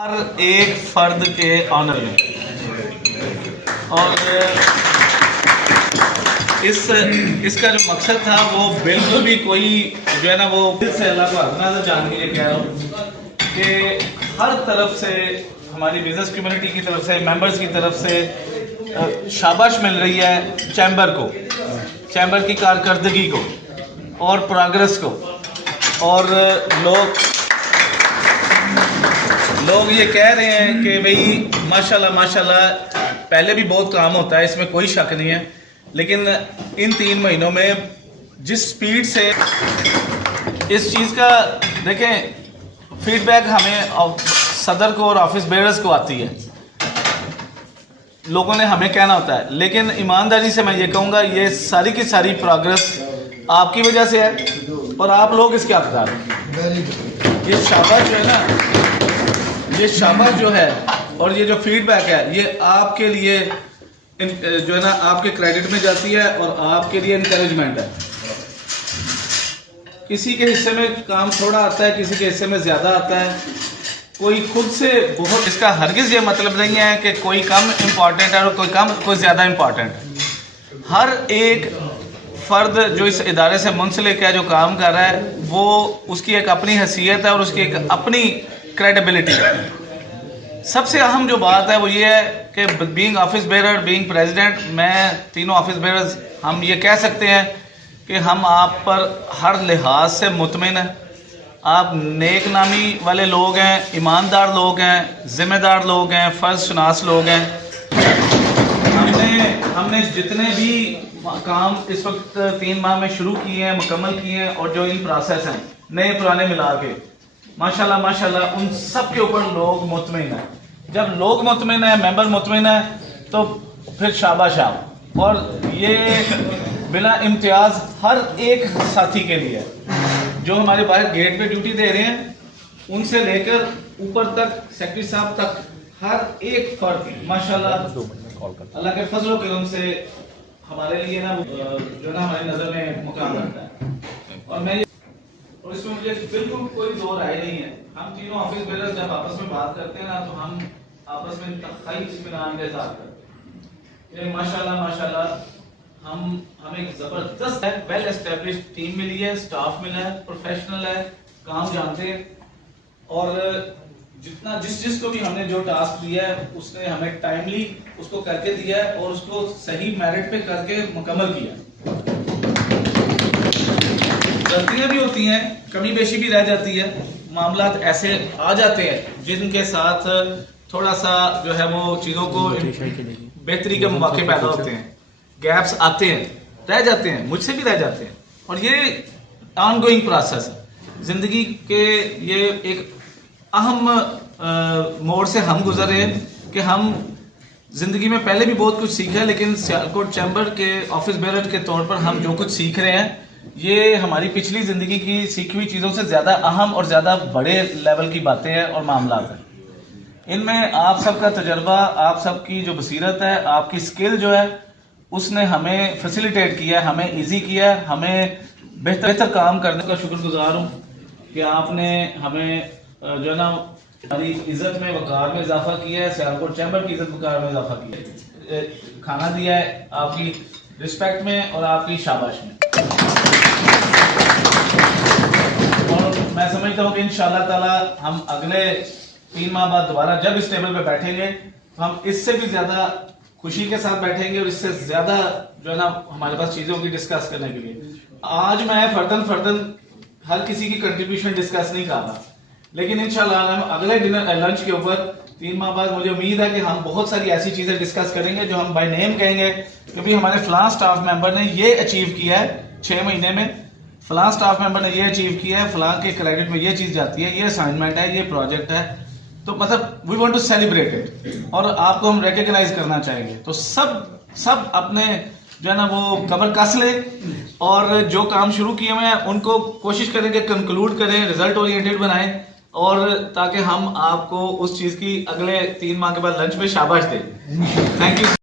हर एक फर्द के ऑनर में और इसका जो मकसद था वो बिल्कुल भी कोई जो है ना वो दिल से अल्लाह को अज़ना जान के लिए कह रहा हूँ कि हर तरफ से हमारी बिजनेस कम्युनिटी की तरफ से मेंबर्स की तरफ से शाबाश मिल रही है चैम्बर की कारकर्दगी को और प्रोग्रेस को। और लोग ये कह रहे हैं कि भाई माशाल्लाह पहले भी बहुत काम होता है, इसमें कोई शक नहीं है, लेकिन इन 3 महीनों में जिस स्पीड से इस चीज़ का देखें फीडबैक हमें सदर को और ऑफिस बेयरर्स को आती है, लोगों ने हमें कहना होता है, लेकिन ईमानदारी से मैं ये कहूँगा ये सारी की सारी प्रोग्रेस आपकी वजह से है और आप लोग इसके हकदार हैं। ये शाबाश जो है ना, ये शाबाश जो है और ये जो फीडबैक है ये आपके लिए जो है ना आपके क्रेडिट में जाती है और आपके लिए इनकरेजमेंट है। किसी के हिस्से में काम थोड़ा आता है, किसी के हिस्से में ज़्यादा आता है, कोई खुद से बहुत, इसका हरगिज़ ये मतलब नहीं है कि कोई कम इम्पॉर्टेंट है और कोई ज़्यादा इम्पॉर्टेंट है। हर एक फ़र्द जो इस इदारे से मुंसलिक है, जो काम कर रहा है, वो उसकी एक अपनी हैसियत है और उसकी एक अपनी क्रेडिबिलिटी है। सबसे अहम जो बात है वो ये है कि being office bearer, being president, मैं तीनों ऑफिस बेयरर्स हम ये कह सकते हैं कि हम आप पर हर लिहाज से मुतमिन हैं। आप नेक नामी वाले लोग हैं, ईमानदार लोग हैं, ज़िम्मेदार लोग हैं, फ़र्ज़ शनास लोग हैं। हमने जितने भी काम इस वक्त 3 माह में शुरू किए हैं, मुकम्मल किए हैं और जो इन प्रोसेस हैं नए पुराने मिला के माशाल्लाह उन सब के ऊपर लोग मुतमिन हैं। जब लोग मुतमिन हैं, मेंबर मुतमिन है, तो फिर शाबाश आप। और ये बिला इम्तियाज हर एक साथी के लिए जो हमारे बाहर गेट पे ड्यूटी दे रहे हैं, उनसे लेकर ऊपर तक सेक्रेटरी साहब तक हर एक फर्द माशाल्लाह अल्लाह के फजल करम से हमारे लिए ना जो ना हमारी नजर में मुकाम रखता है। और इसमें मुझे बिल्कुल कोई दो राय नहीं है। हम तीनों ऑफिस बेयरर्स जब आपस में बात करते हैं ना, तो हम आपस में तख्ताई इत्मीनान के साथ करते हैं। माशाल्लाह हम एक जबरदस्त है, वेल एस्टेब्लिश्ड टीम मिली है, स्टाफ मिला है, प्रोफेशनल है, काम जानते हैं और जिस को भी हमने जो टास्क दिया है उसने हमें टाइमली उसको करके दिया है और उसको सही मेरिट पे करके मुकम्मल किया। गलतियां भी होती हैं, कमी बेशी भी रह जाती है, मामलात ऐसे आ जाते हैं जिनके साथ थोड़ा सा जो है वो चीज़ों को बेहतरी के मौके पैदा होते हैं, गैप्स आते हैं, रह जाते हैं, मुझसे भी रह जाते हैं और ये ऑनगोइंग प्रोसेस है ज़िंदगी के। ये एक अहम मोड़ से हम गुजरे हैं कि हम ज़िंदगी में पहले भी बहुत कुछ सीखे, लेकिन सियालकोट चैम्बर के ऑफिस बेयरर के तौर पर हम जो कुछ सीख रहे हैं ये हमारी पिछली ज़िंदगी की सीखी हुई चीज़ों से ज़्यादा अहम और ज़्यादा बड़े लेवल की बातें हैं और मामलात हैं। इनमें आप सबका तजर्बा, आप सबकी जो बसीरत है, आपकी स्किल जो है उसने हमें फैसिलिटेट किया है, हमें ईजी किया है, हमें बेहतर काम करने का शुक्रगुजार हूँ कि आपने हमें जो है ना हमारी इज्जत में वकार में इजाफा किया है, सियालकोट चैम्बर की इज्जत वकार में इजाफा किया है, खाना दिया है आपकी रिस्पेक्ट में और आपकी शाबाश में। और मैं समझता हूँ कि इंशाअल्लाह ताला हम अगले 3 माह बाद दोबारा जब इस टेबल पे बैठेंगे तो हम इससे भी ज्यादा खुशी के साथ बैठेंगे और इससे ज्यादा जो है ना हमारे पास चीजों की डिस्कस करने के लिए। आज मैं फर्दन हर किसी की कंट्रीब्यूशन डिस्कस नहीं कर रहा, लेकिन इंशाल्लाह हम अगले डिनर लंच के ऊपर 3 माह बाद मुझे उम्मीद है कि हम बहुत सारी ऐसी चीजें डिस्कस करेंगे जो हम बाय नेम कहेंगे कि भाई हमारे फलां स्टाफ मेंबर ने ये अचीव किया है 6 महीने में, फलां स्टाफ मेंबर ने ये अचीव किया है, फलां के क्रेडिट में ये चीज जाती है, ये असाइनमेंट है, ये प्रोजेक्ट है। तो मतलब we want to celebrate it और आपको हम रिकॉग्नाइज करना चाहेंगे। तो सब अपने जो है ना वो कमर कस ले और जो काम शुरू किए हुए हैं उनको कोशिश करें कि कंक्लूड करें, रिजल्ट ओरिएंटेड बनाएं और ताकि हम आपको उस चीज की अगले 3 माह के बाद लंच में शाबाश दें। Thank you.